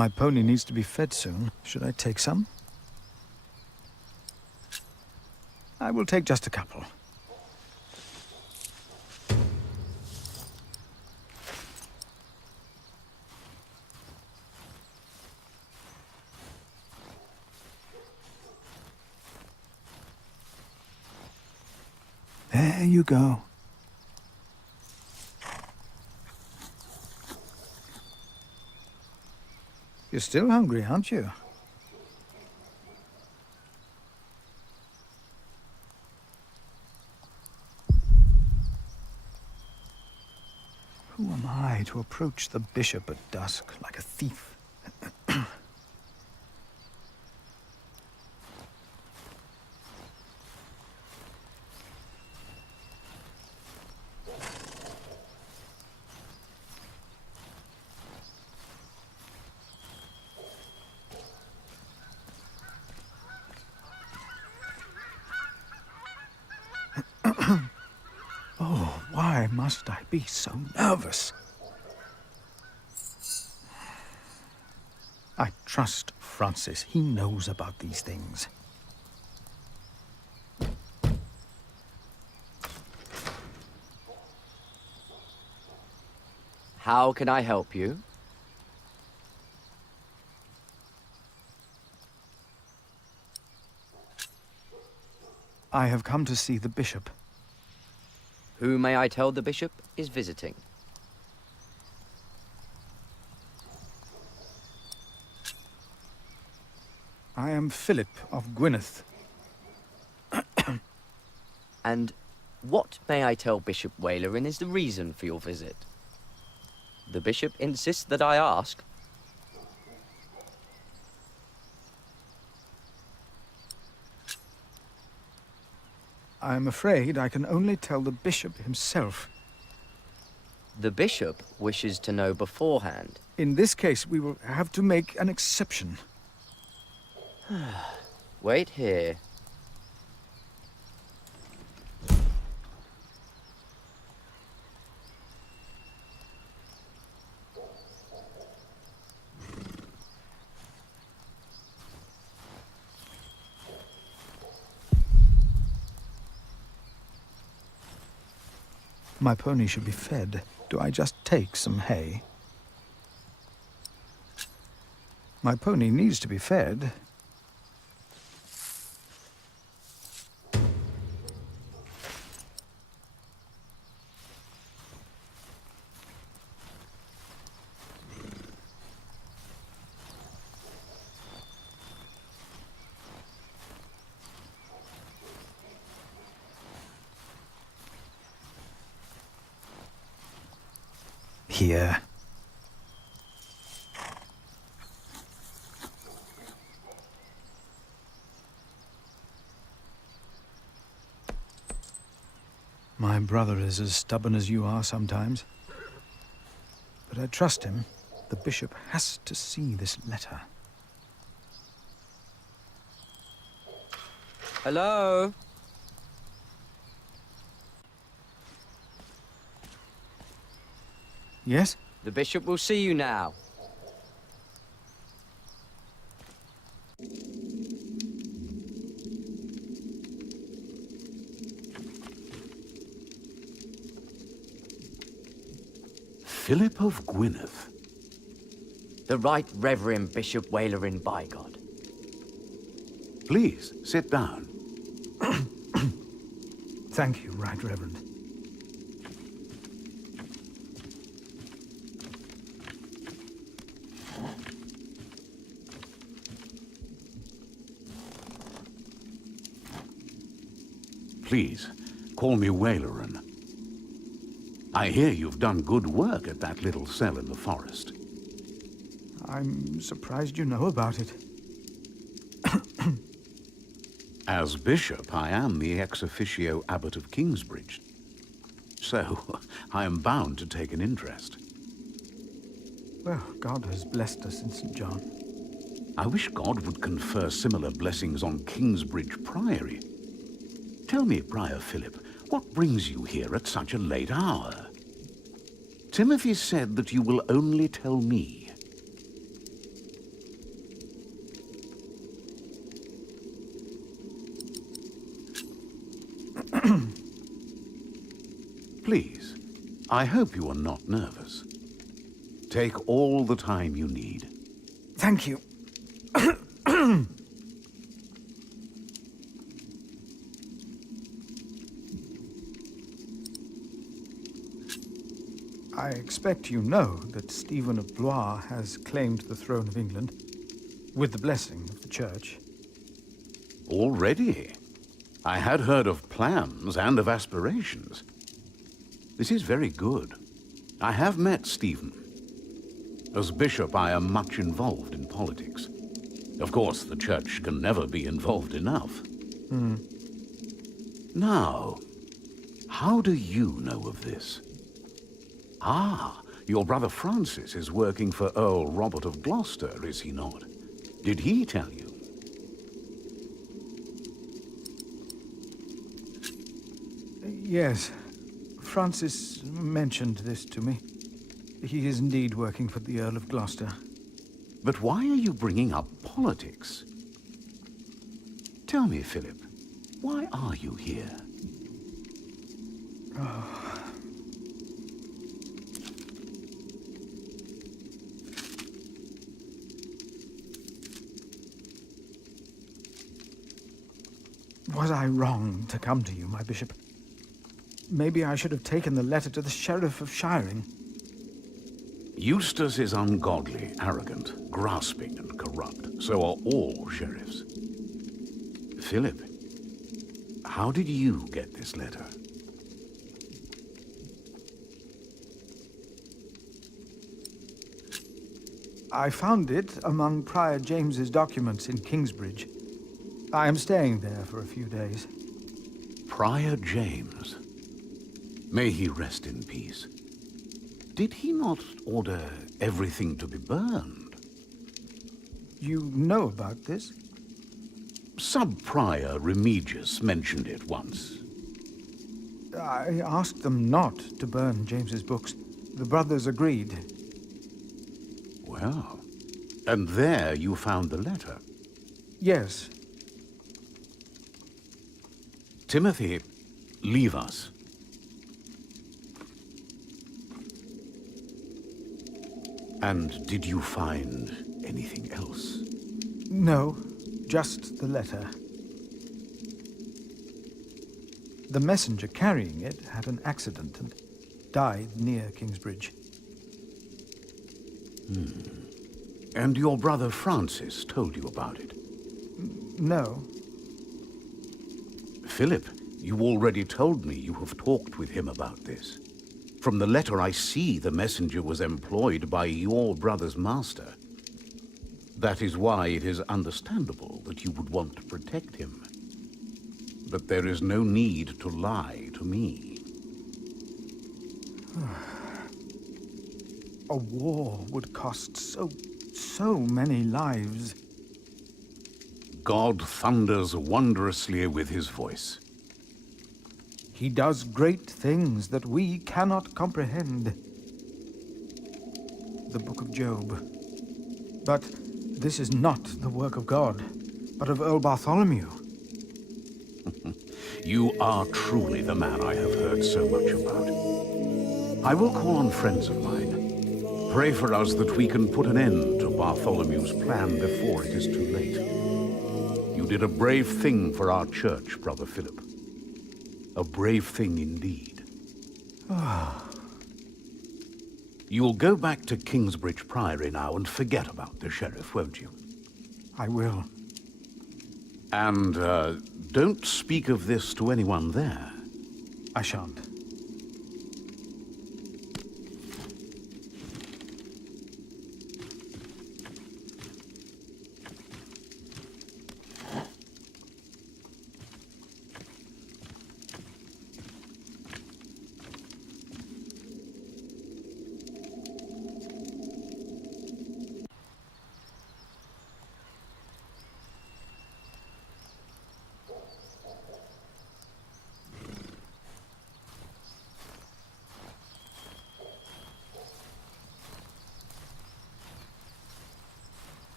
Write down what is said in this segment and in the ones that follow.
My pony needs to be fed soon. Should I take some? I will take just a couple. There you go. You're still hungry, aren't you? Who am I to approach the bishop at dusk like a thief? Oh, why must I be so nervous? I trust Francis. He knows about these things. How can I help you? I have come to see the bishop. Who may I tell the bishop is visiting? I am Philip of Gwynedd. And what, may I tell Bishop Walerin, is the reason for your visit? The bishop insists that I ask. I am afraid I can only tell the bishop himself. The bishop wishes to know beforehand. In this case, we will have to make an exception. Wait here. My pony should be fed. Do I just take some hay? My pony needs to be fed. Here. My brother is as stubborn as you are sometimes. But I trust him. The bishop has to see this letter. Hello? Yes? The bishop will see you now. Philip of Gwynedd. The Right Reverend Bishop Walerin by God. Please, sit down. Thank you, Right Reverend. Please, call me Walerin. I hear you've done good work at that little cell in the forest. I'm surprised you know about it. As bishop, I am the ex officio abbot of Kingsbridge. So, I am bound to take an interest. Well, God has blessed us in St. John. I wish God would confer similar blessings on Kingsbridge Priory. Tell me, Prior Philip, what brings you here at such a late hour? Timothy said that you will only tell me. I hope you are not nervous. Take all the time you need. Thank you. I expect you know that Stephen of Blois has claimed the throne of England, with the blessing of the Church. Already? I had heard of plans and of aspirations. This is very good. I have met Stephen. As bishop, I am much involved in politics. Of course, the Church can never be involved enough. Now, how do you know of this? Ah, your brother Francis is working for Earl Robert of Gloucester, is he not? Did he tell you? Yes. Francis mentioned this to me. He is indeed working for the Earl of Gloucester. But why are you bringing up politics? Tell me, Philip, why are you here? Was I wrong to come to you, my bishop? Maybe I should have taken the letter to the Sheriff of Shiring. Eustace is ungodly, arrogant, grasping and corrupt. So are all sheriffs. Philip, how did you get this letter? I found it among Prior James's documents in Kingsbridge. I am staying there for a few days. Prior James. May he rest in peace. Did he not order everything to be burned? You know about this? Sub-Prior Remigius mentioned it once. I asked them not to burn James's books. The brothers agreed. Well, and there you found the letter. Yes. Timothy, leave us. And did you find anything else? No, just the letter. The messenger carrying it had an accident and died near Kingsbridge. And your brother Francis told you about it? No. Philip, you already told me you have talked with him about this. From the letter I see, the messenger was employed by your brother's master. That is why it is understandable that you would want to protect him. But there is no need to lie to me. A war would cost so many lives. God thunders wondrously with his voice. He does great things that we cannot comprehend. The Book of Job. But this is not the work of God, but of Earl Bartholomew. You are truly the man I have heard so much about. I will call on friends of mine. Pray for us that we can put an end to Bartholomew's plan before it is too late. You did a brave thing for our church, Brother Philip. A brave thing indeed. You'll go back to Kingsbridge Priory now and forget about the sheriff, won't you? I will. And don't speak of this to anyone there. I shan't.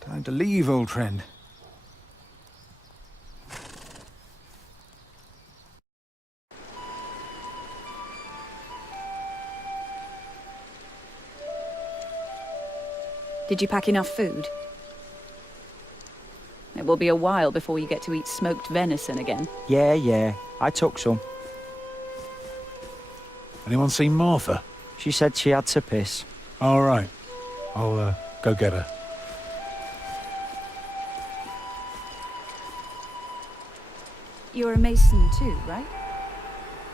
Time to leave, old friend. Did you pack enough food? It will be a while before you get to eat smoked venison again. Yeah, I took some. Anyone seen Martha? She said she had to piss. All right. I'll go get her. You're a mason too, right?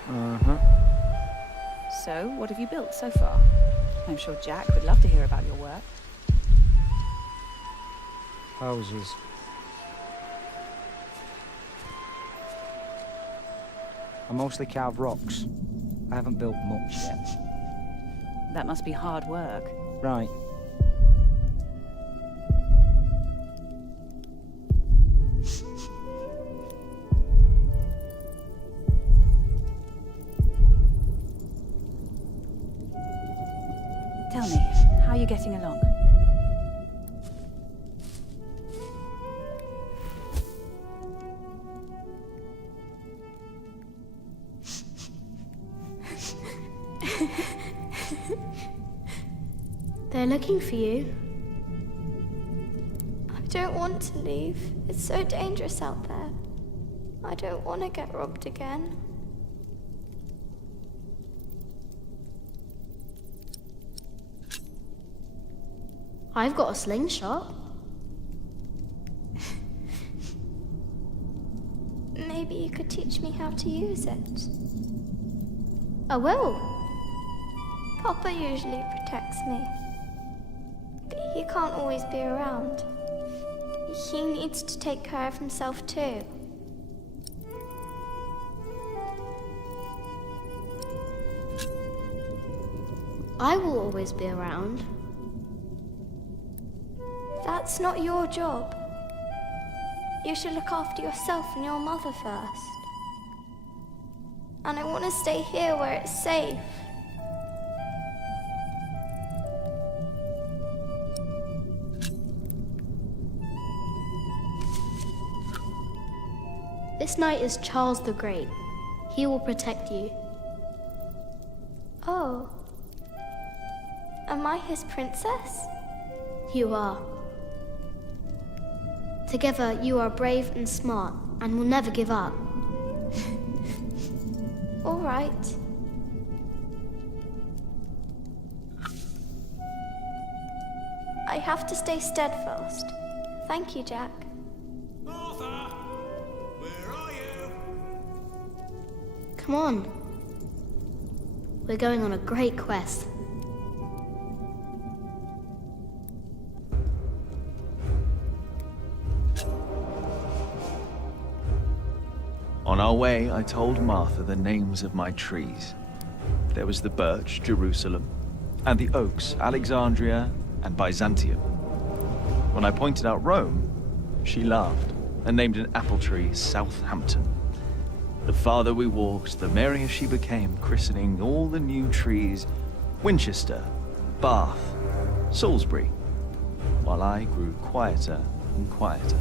Uh-huh. So, what have you built so far? I'm sure Jack would love to hear about your work. Houses. I mostly carve rocks. I haven't built much yet. That must be hard work. Right. Tell me, how are you getting along? They're looking for you. I don't want to leave. It's so dangerous out there. I don't want to get robbed again. I've got a slingshot. Maybe you could teach me how to use it. I will. Papa usually protects me. But he can't always be around. He needs to take care of himself too. I will always be around. That's not your job. You should look after yourself and your mother first. And I want to stay here where it's safe. This knight is Charles the Great. He will protect you. Oh. Am I his princess? You are. Together, you are brave and smart, and will never give up. All right. I have to stay steadfast. Thank you, Jack. Martha! Where are you? Come on. We're going on a great quest. On our way, I told Martha the names of my trees. There was the birch, Jerusalem, and the oaks, Alexandria and Byzantium. When I pointed out Rome, she laughed and named an apple tree Southampton. The farther we walked, the merrier she became, christening all the new trees Winchester, Bath, Salisbury, while I grew quieter and quieter.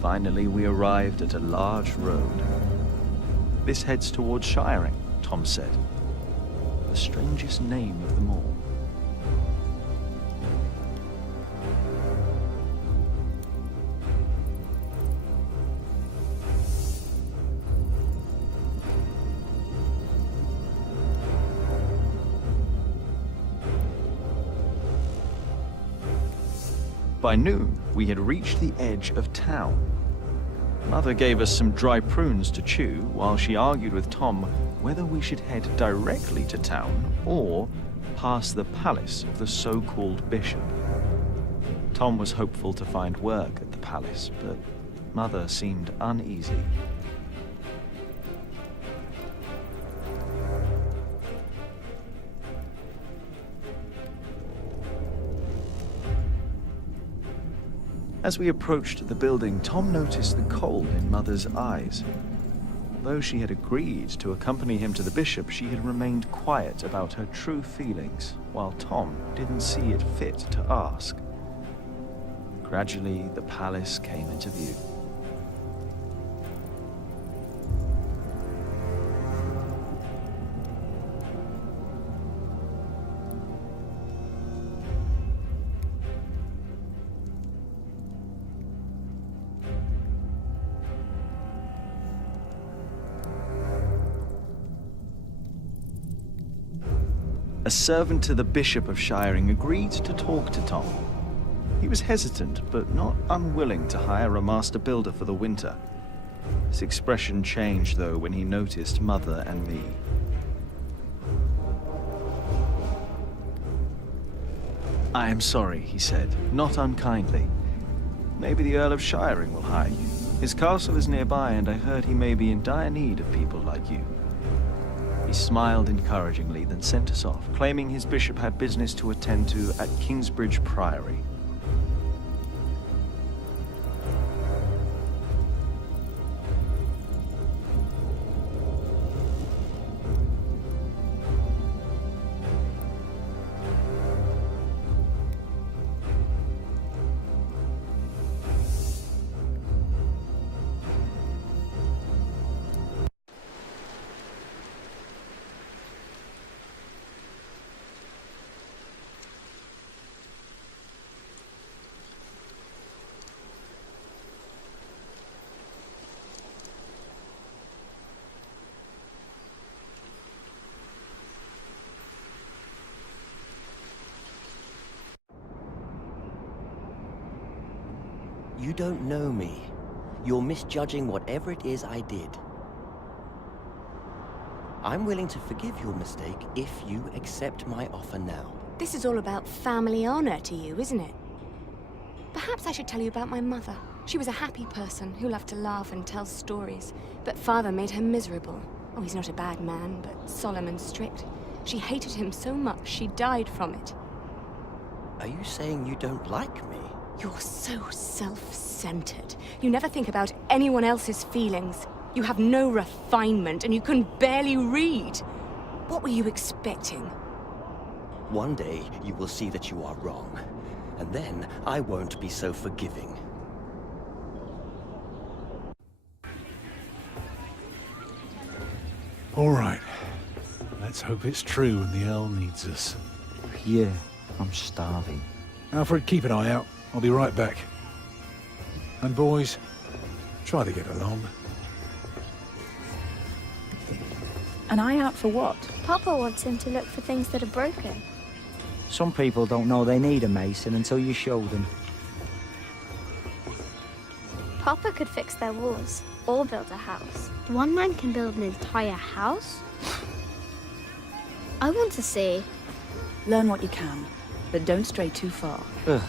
Finally, we arrived at a large road. This heads towards Shiring, Tom said. The strangest name of them all. By noon, we had reached the edge of town. Mother gave us some dry prunes to chew while she argued with Tom whether we should head directly to town or past the palace of the so-called bishop. Tom was hopeful to find work at the palace, but Mother seemed uneasy. As we approached the building, Tom noticed the cold in Mother's eyes. Though she had agreed to accompany him to the bishop, she had remained quiet about her true feelings, while Tom didn't see it fit to ask. Gradually, the palace came into view. a servant to the Bishop of Shiring agreed to talk to Tom. He was hesitant, but not unwilling to hire a master builder for the winter. His expression changed, though, when he noticed Mother and me. "I am sorry," he said, not unkindly. "Maybe the Earl of Shiring will hire you. His castle is nearby, and I heard he may be in dire need of people like you." He smiled encouragingly, then sent us off, claiming his bishop had business to attend to at Kingsbridge Priory. You don't know me. You're misjudging whatever it is I did. I'm willing to forgive your mistake if you accept my offer now. This is all about family honor to you, isn't it? Perhaps I should tell you about my mother. She was a happy person who loved to laugh and tell stories, but father made her miserable. Oh, he's not a bad man, but solemn and strict. She hated him so much she died from it. Are you saying you don't like me? You're so self-centered. You never think about anyone else's feelings. You have no refinement, and you can barely read. What were you expecting? One day, you will see that you are wrong. And then, I won't be so forgiving. All right. Let's hope it's true and the Earl needs us. Yeah, I'm starving. Alfred, keep an eye out. I'll be right back. And boys, try to get along. An eye out for what? Papa wants him to look for things that are broken. Some people don't know they need a mason until you show them. Papa could fix their walls or build a house. One man can build an entire house? I want to see. Learn what you can, but don't stray too far. Ugh.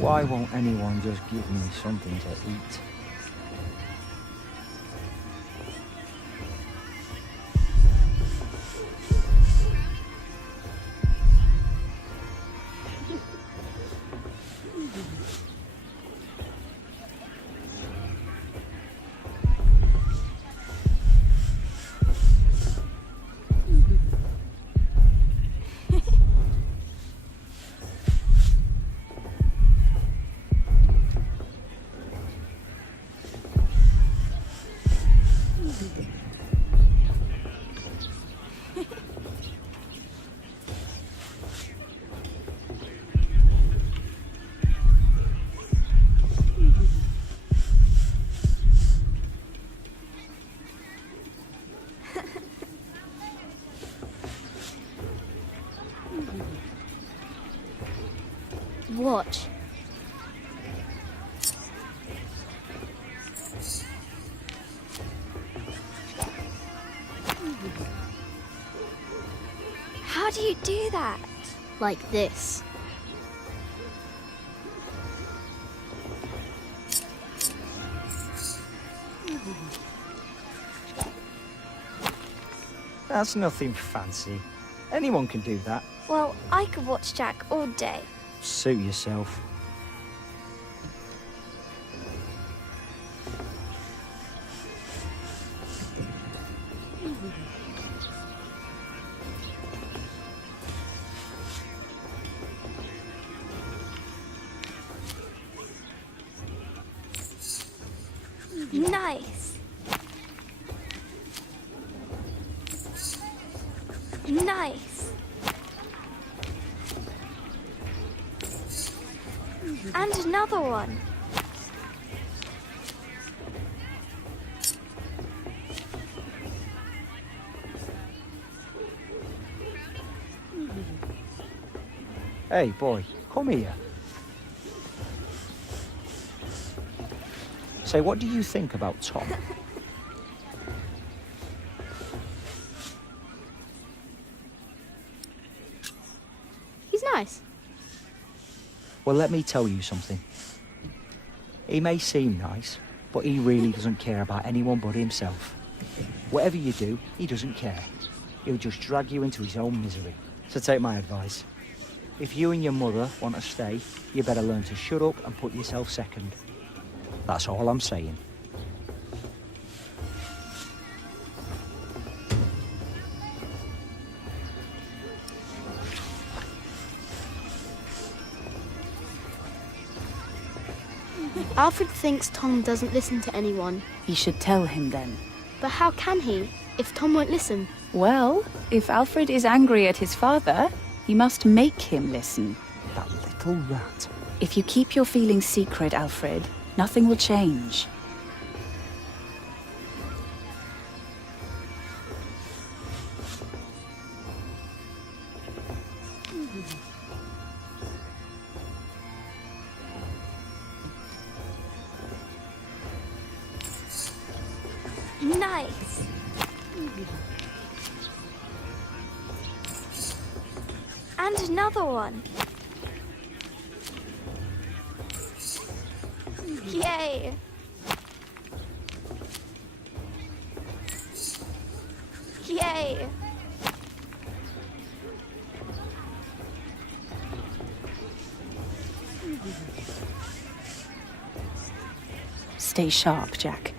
Why won't anyone just give me something to eat? Watch. How do you do that? Like this. That's nothing fancy. Anyone can do that. Well, I could watch Jack all day. Suit yourself. Nice. Nice. And another one. Hey, boy, come here. Say, what do you think about Tom? He's nice. Well, let me tell you something. He may seem nice, but he really doesn't care about anyone but himself. Whatever you do, he doesn't care. He'll just drag you into his own misery. So take my advice. If you and your mother want to stay, you better learn to shut up and put yourself second. That's all I'm saying. Alfred thinks Tom doesn't listen to anyone. You should tell him then. But how can he, if Tom won't listen? Well, if Alfred is angry at his father, you must make him listen. That little rat. If you keep your feelings secret, Alfred, nothing will change. Nice. And another one. Yay. Yay. Stay sharp, Jack.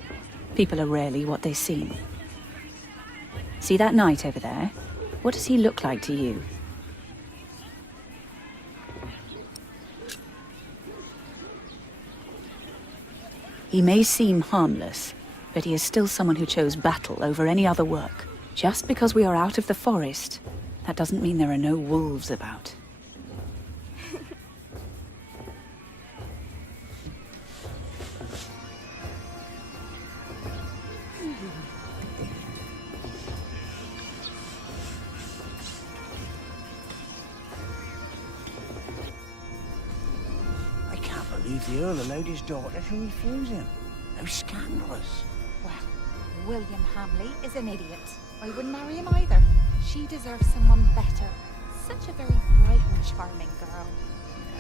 People are rarely what they seem. See that knight over there? What does he look like to you? He may seem harmless, but he is still someone who chose battle over any other work. Just because we are out of the forest, that doesn't mean there are no wolves about. The Earl allowed his daughter to refuse him. How scandalous. Well, William Hamley is an idiot. I wouldn't marry him either. She deserves someone better. Such a very bright and charming girl.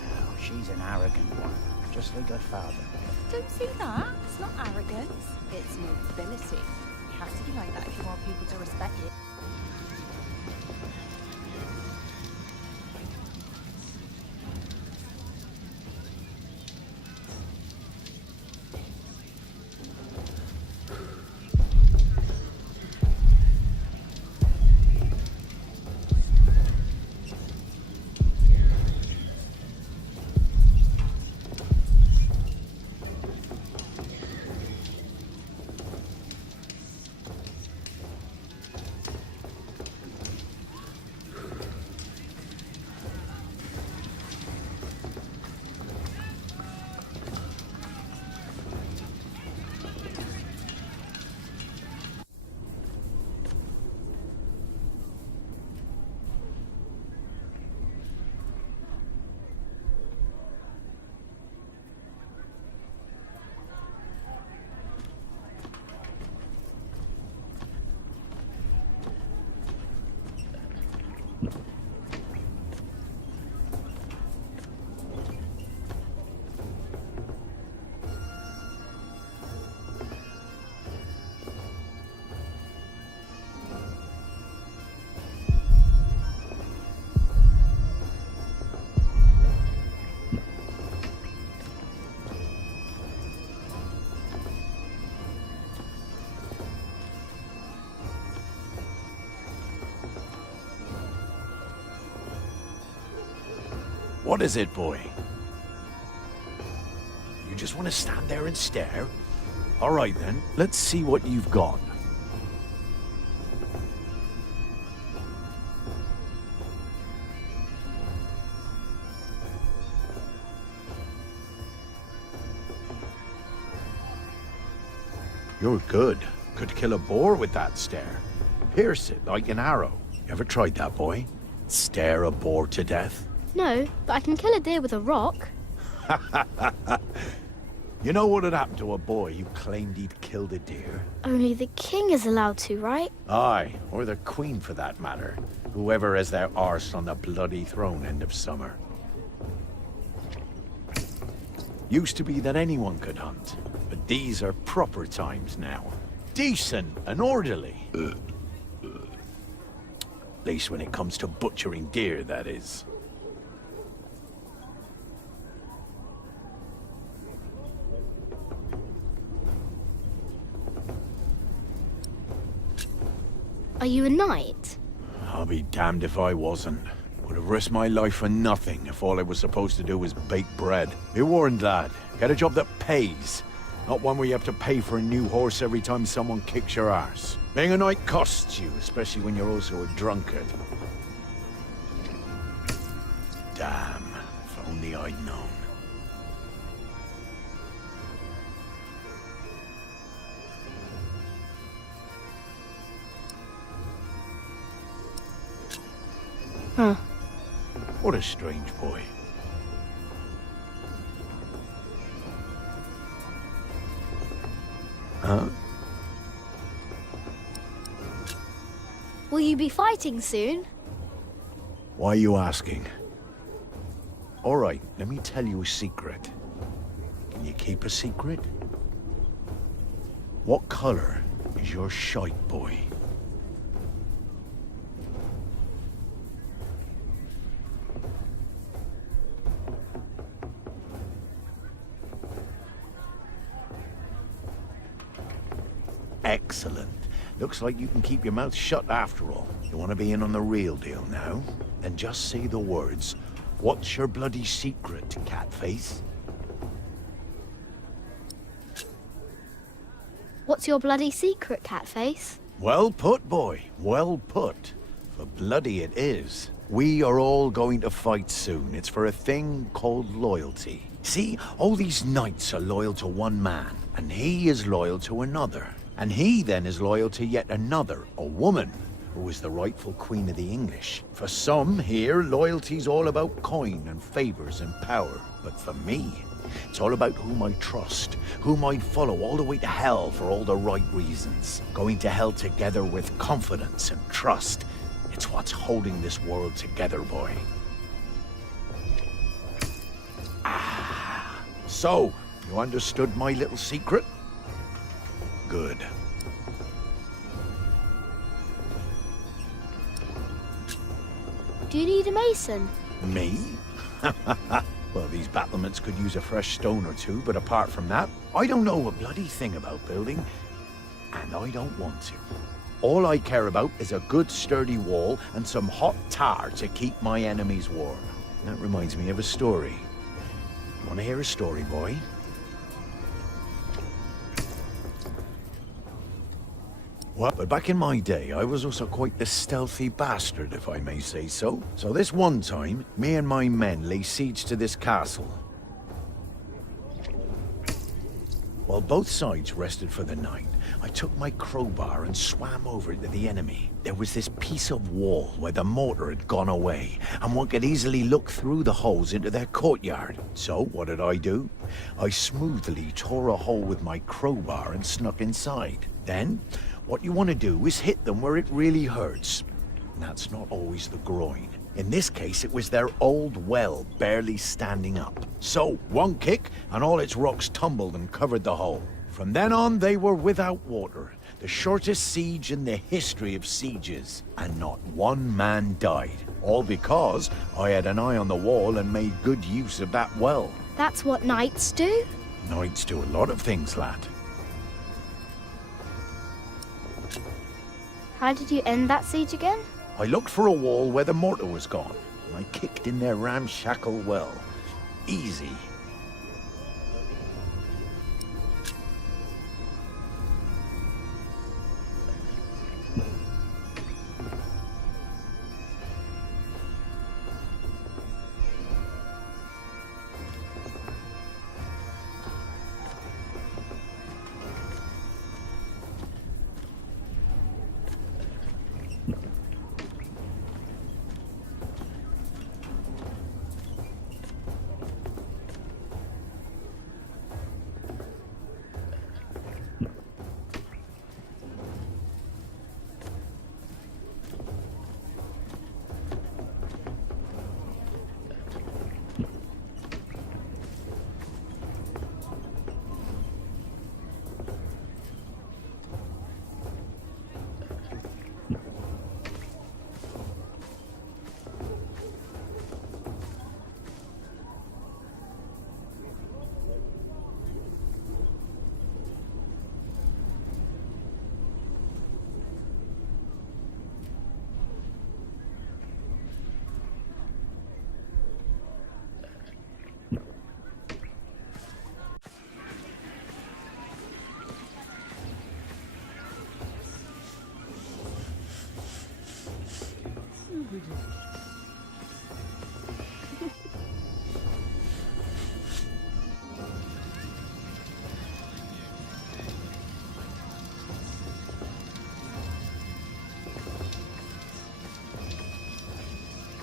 No, she's an arrogant one, just like her father. Don't see that. It's not arrogance. It's nobility. You have to be like that if you want people to respect you. What is it, boy? You just want to stand there and stare? All right, then. Let's see what you've got. You're good. Could kill a boar with that stare. Pierce it like an arrow. You ever tried that, boy? Stare a boar to death? No, but I can kill a deer with a rock. You know what had happened to a boy who claimed he'd killed a deer? Only the king is allowed to, right? Aye, or the queen for that matter. Whoever has their arse on the bloody throne end of summer. Used to be that anyone could hunt, but these are proper times now. Decent and orderly. At least when it comes to butchering deer, that is. Are you a knight? I'll be damned if I wasn't. Would have risked my life for nothing if all I was supposed to do was bake bread. Be warned, lad. Get a job that pays. Not one where you have to pay for a new horse every time someone kicks your arse. Being a knight costs you, especially when you're also a drunkard. Damn, if only I'd known. Huh. What a strange boy. Huh? Will you be fighting soon? Why are you asking? All right, let me tell you a secret. Can you keep a secret? What color is your shite, boy? Excellent. Looks like you can keep your mouth shut after all. You want to be in on the real deal now? Then just say the words. What's your bloody secret, Catface? What's your bloody secret, Catface? Well put, boy. Well put. For bloody it is. We are all going to fight soon. It's for a thing called loyalty. See, all these knights are loyal to one man, and he is loyal to another. And he then is loyal to yet another, a woman, who is the rightful queen of the English. For some here, loyalty's all about coin and favors and power. But for me, it's all about whom I trust, whom I'd follow all the way to hell for all the right reasons. Going to hell together with confidence and trust. It's what's holding this world together, boy. Ah. So, you understood my little secret? Good. Do you need a mason? Me? Well, these battlements could use a fresh stone or two, but apart from that, I don't know a bloody thing about building, and I don't want to. All I care about is a good sturdy wall and some hot tar to keep my enemies warm. That reminds me of a story. Want to hear a story, boy? Well, but back in my day, I was also quite the stealthy bastard, if I may say so. So this one time, me and my men lay siege to this castle. While both sides rested for the night, I took my crowbar and swam over to the enemy. There was this piece of wall where the mortar had gone away, and one could easily look through the holes into their courtyard. So what did I do? I smoothly tore a hole with my crowbar and snuck inside. Then, what you want to do is hit them where it really hurts. And that's not always the groin. In this case, it was their old well barely standing up. So, one kick, and all its rocks tumbled and covered the hole. From then on, they were without water. The shortest siege in the history of sieges. And not one man died. All because I had an eye on the wall and made good use of that well. That's what knights do? Knights do a lot of things, lad. How did you end that siege again? I looked for a wall where the mortar was gone, and I kicked in their ramshackle well. Easy.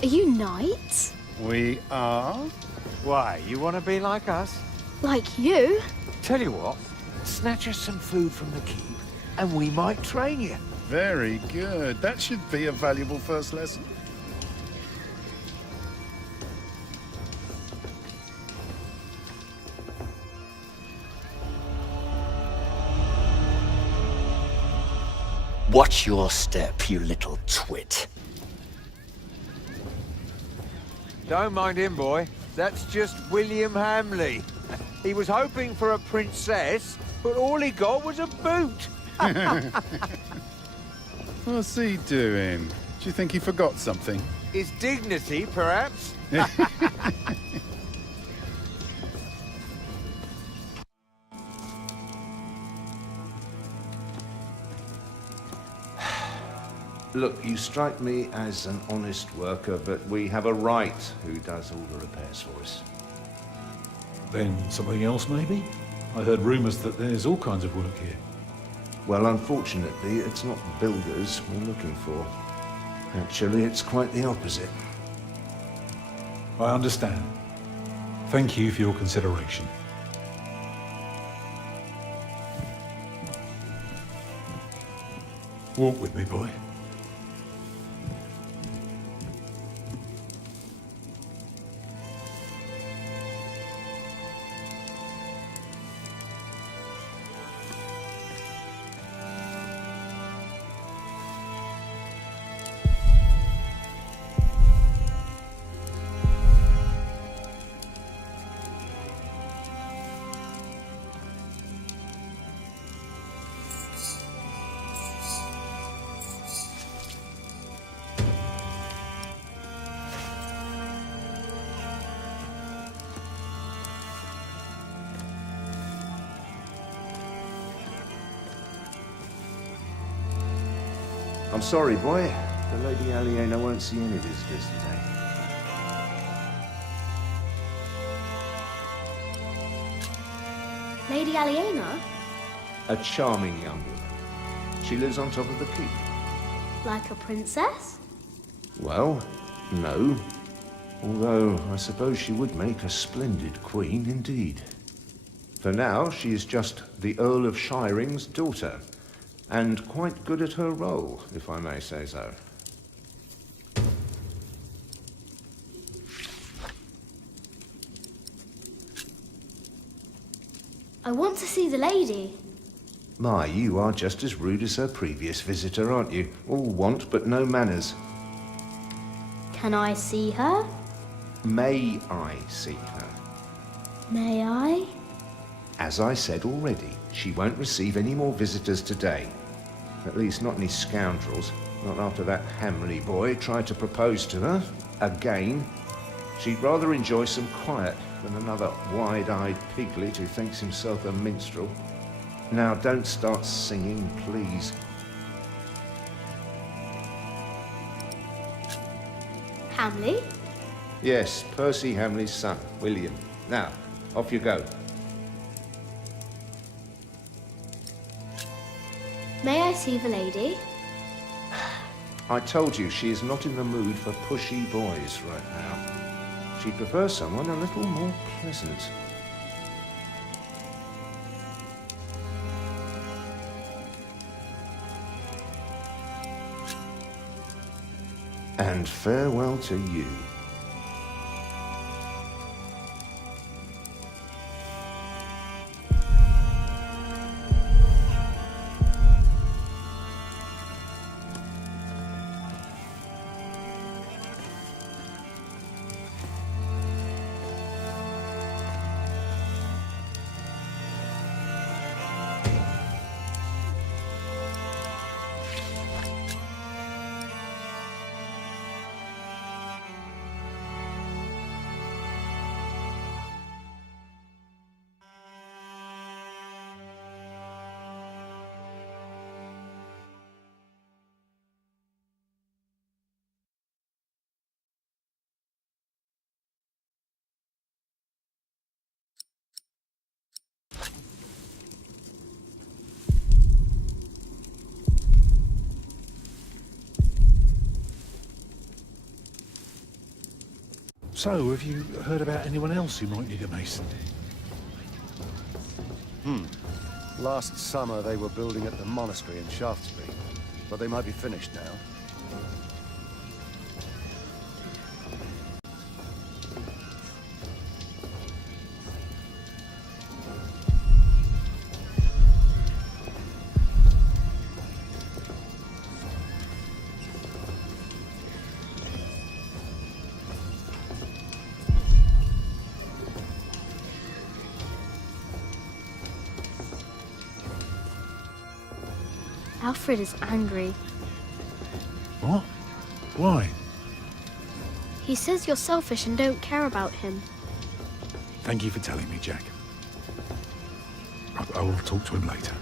Are you knights? We are? Why, you want to be like us? Like you? Tell you what, snatch us some food from the keep, and we might train you. Very good. That should be a valuable first lesson. Watch your step, you little twit. Don't mind him, boy. That's just William Hamley. He was hoping for a princess, but all he got was a boot. What's he doing? Do you think he forgot something? His dignity, perhaps? Look, you strike me as an honest worker, but we have a right who does all the repairs for us. Then something else, maybe? I heard rumours that there's all kinds of work here. Well, unfortunately, it's not builders we're looking for. Actually, it's quite the opposite. I understand. Thank you for your consideration. Walk with me, boy. I'm sorry, boy. The Lady Aliena won't see any visitors today. Lady Aliena? A charming young woman. She lives on top of the keep. Like a princess? Well, no. Although, I suppose she would make a splendid queen indeed. For now, she is just the Earl of Shiring's daughter. And quite good at her role, if I may say so. I want to see the lady. My, you are just as rude as her previous visitor, aren't you? All want but no manners. Can I see her? May I see her? May I? As I said already, she won't receive any more visitors today. At least not any scoundrels. Not after that Hamley boy tried to propose to her. Again. She'd rather enjoy some quiet than another wide-eyed piglet who thinks himself a minstrel. Now, don't start singing, please. Hamley? Yes, Percy Hamley's son, William. Now, off you go. May I see the lady? I told you she is not in the mood for pushy boys right now. She prefers someone a little more pleasant. And farewell to you. So, have you heard about anyone else who might need a mason? Last summer they were building at the monastery in Shaftesbury, but they might be finished now. Alfred is angry. What? Why? He says you're selfish and don't care about him. Thank you for telling me, Jack. I will talk to him later.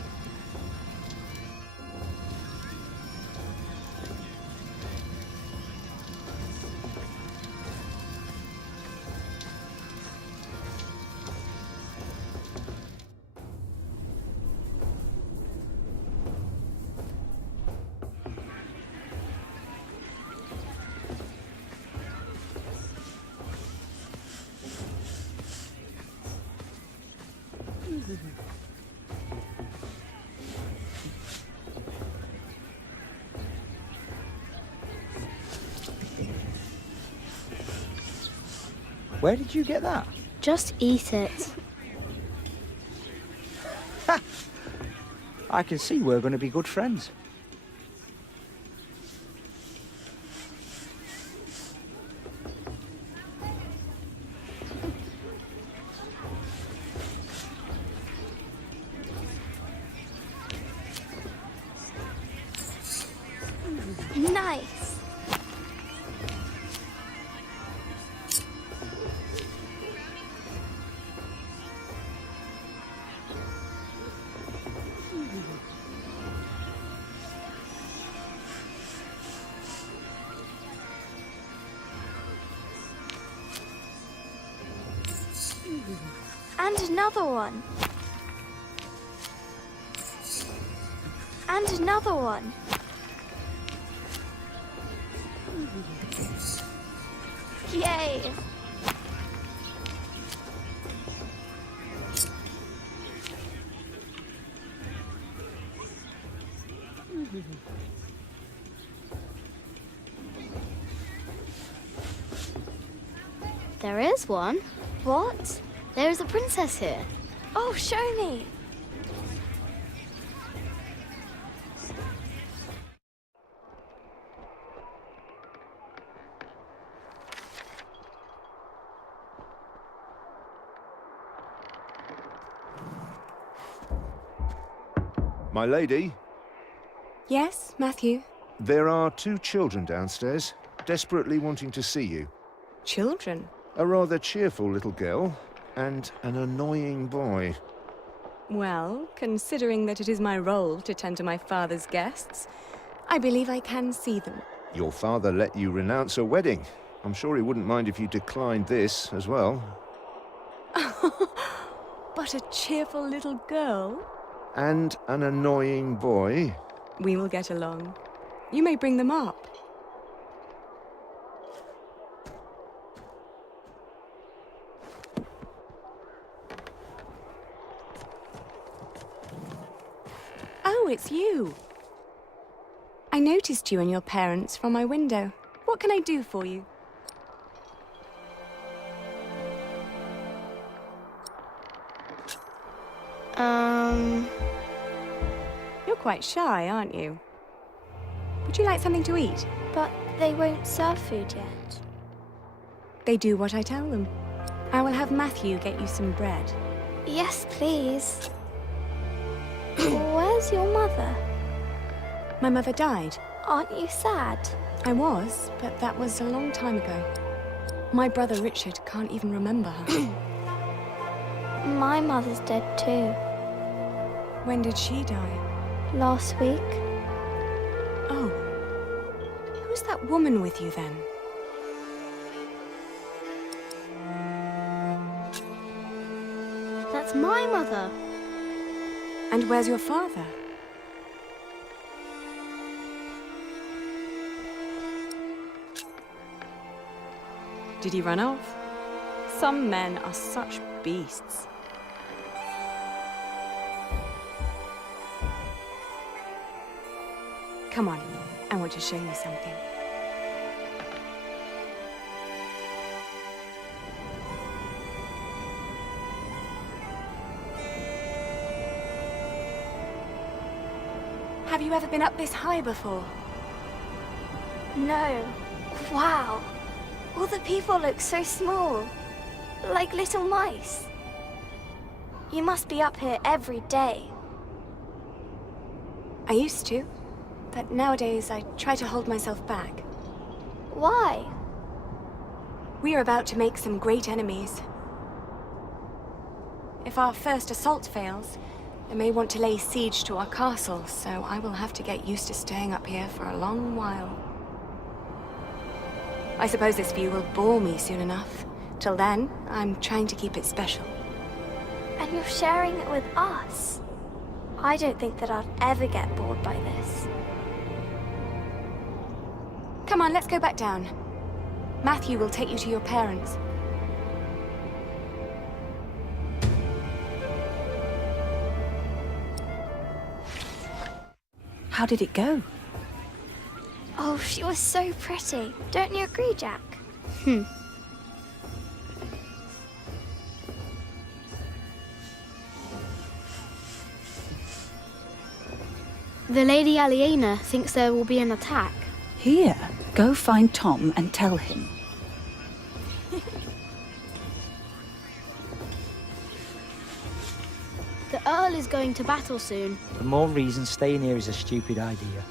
Where did you get that? Just eat it. I can see we're going to be good friends. Nice. And another one. And another one. Yay! There is one. What? There is a princess here. Oh, show me. My lady, Yes, Matthew? there are two children downstairs, desperately wanting to see you. Children? A rather cheerful little girl and an annoying boy. Well, considering that it is my role to tend to my father's guests, I believe I can see them. Your father let you renounce a wedding. I'm sure he wouldn't mind if you declined this as well. But a cheerful little girl? And an annoying boy. We will get along. You may bring them up. Oh, it's you. I noticed you and your parents from my window. What can I do for you? You're quite shy, aren't you? Would you like something to eat? But they won't serve food yet. They do what I tell them. I will have Matthew get you some bread. Yes, please. Where's your mother? My mother died. Aren't you sad? I was, but that was a long time ago. My brother Richard can't even remember her. My mother's dead too. When did she die? Last week. Oh. Who's that woman with you then? That's my mother. And where's your father? Did he run off? Some men are such beasts. Come on, I want to show you something. Have you ever been up this high before? No. Wow. All the people look so small. Like little mice. You must be up here every day. I used to, but nowadays I try to hold myself back. Why? We are about to make some great enemies. If our first assault fails, they may want to lay siege to our castle, so I will have to get used to staying up here for a long while. I suppose this view will bore me soon enough. Till then, I'm trying to keep it special. And you're sharing it with us? I don't think that I'd ever get bored by this. Come on, let's go back down. Matthew will take you to your parents. How did it go? Oh, she was so pretty. Don't you agree, Jack? The Lady Aliena thinks there will be an attack. Here, go find Tom and tell him. The Earl is going to battle soon. For more reasons, staying here is a stupid idea.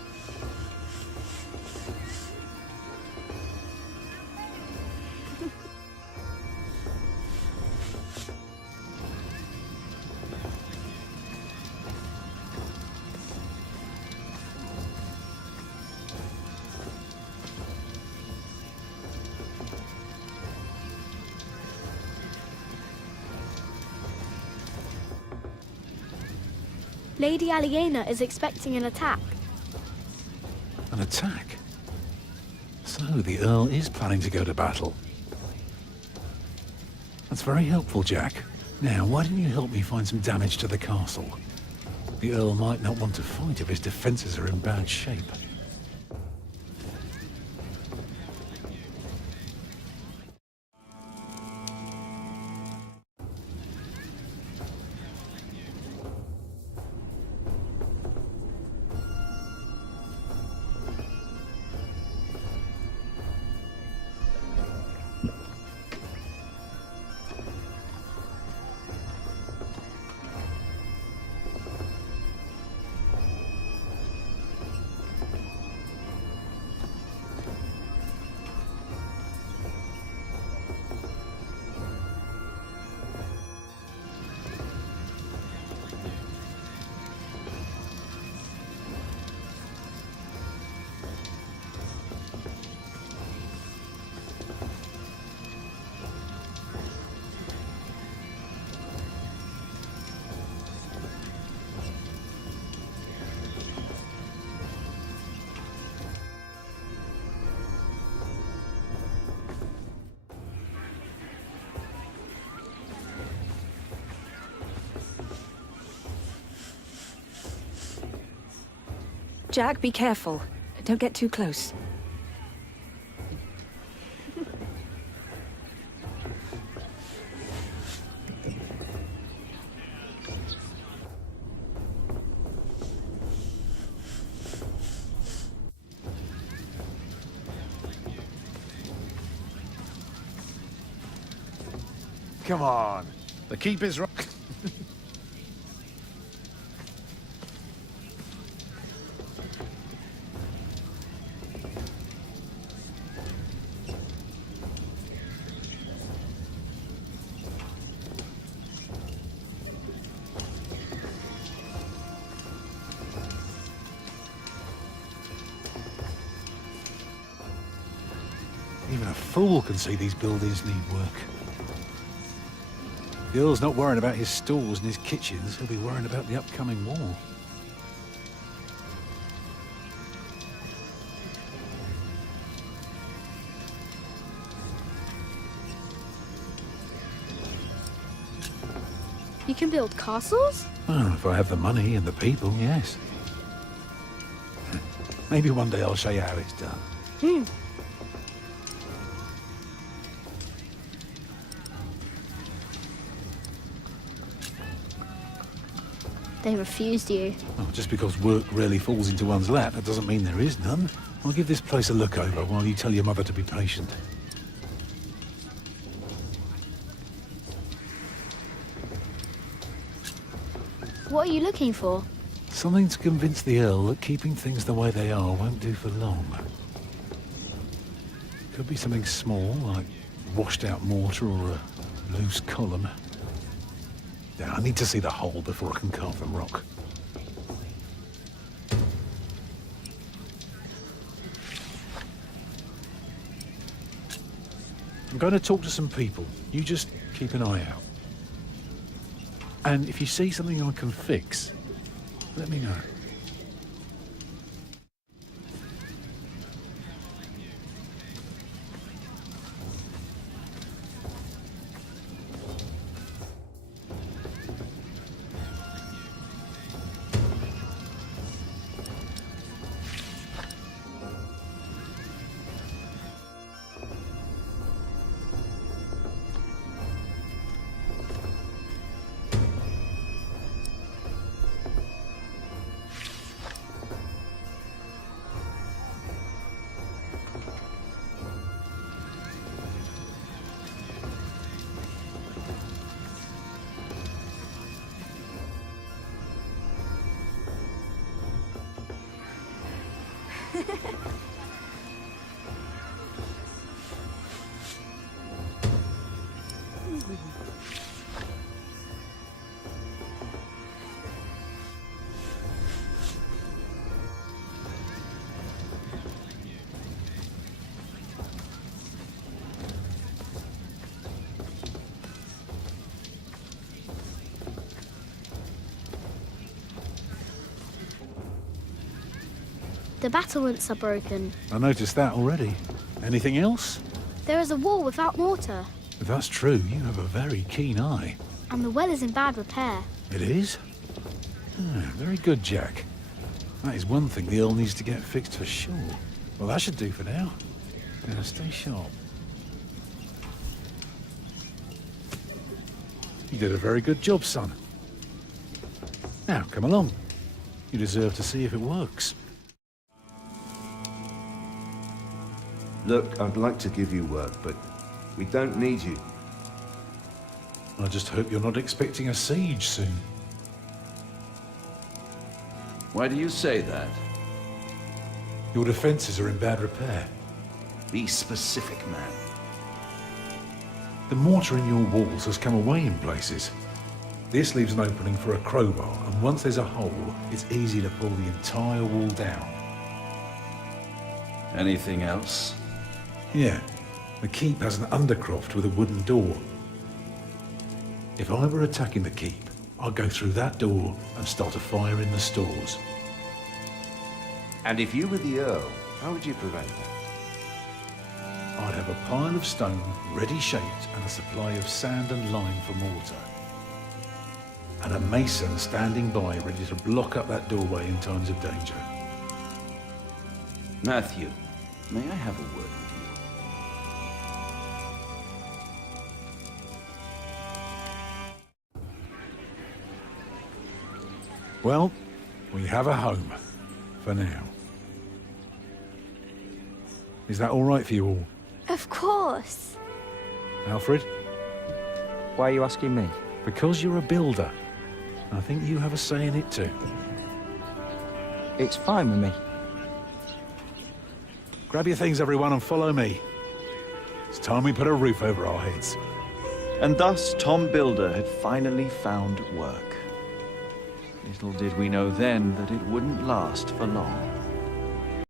Lady Aliena is expecting an attack. An attack? So the Earl is planning to go to battle. That's very helpful, Jack. Now, why don't you help me find some damage to the castle? The Earl might not want to fight if his defenses are in bad shape. Jack, be careful. Don't get too close. Come on. The keep is right. Even a fool can see these buildings need work. The Earl's not worrying about his stalls and his kitchens, he'll be worrying about the upcoming war. You can build castles? Well, if I have the money and the people, yes. Maybe one day I'll show you how it's done. Hmm. They refused you. Well, just because work rarely falls into one's lap, that doesn't mean there is none. I'll give this place a look over while you tell your mother to be patient. What are you looking for? Something to convince the Earl that keeping things the way they are won't do for long. Could be something small, like washed out mortar or a loose column. Yeah, I need to see the hole before I can carve the rock. I'm going to talk to some people. You just keep an eye out. And if you see something I can fix, let me know. The battlements are broken. I noticed that already. Anything else? There is a wall without mortar. If that's true, you have a very keen eye. And the well is in bad repair. It is? Very good, Jack. That is one thing the Earl needs to get fixed for sure. Well, that should do for now. Now, stay sharp. You did a very good job, son. Now, come along. You deserve to see if it works. Look, I'd like to give you work, but we don't need you. I just hope you're not expecting a siege soon. Why do you say that? Your defenses are in bad repair. Be specific, man. The mortar in your walls has come away in places. This leaves an opening for a crowbar, and once there's a hole, it's easy to pull the entire wall down. Anything else? Yeah, the keep has an undercroft with a wooden door. If I were attacking the keep, I'd go through that door and start a fire in the stores. And if you were the Earl, how would you prevent that? I'd have a pile of stone ready shaped and a supply of sand and lime for mortar. And a mason standing by ready to block up that doorway in times of danger. Matthew, may I have a word with you? Well, we have a home. For now. Is that all right for you all? Of course. Alfred? Why are you asking me? Because you're a builder. I think you have a say in it too. It's fine with me. Grab your things, everyone, and follow me. It's time we put a roof over our heads. And thus Tom Builder had finally found work. Little did we know then that it wouldn't last for long.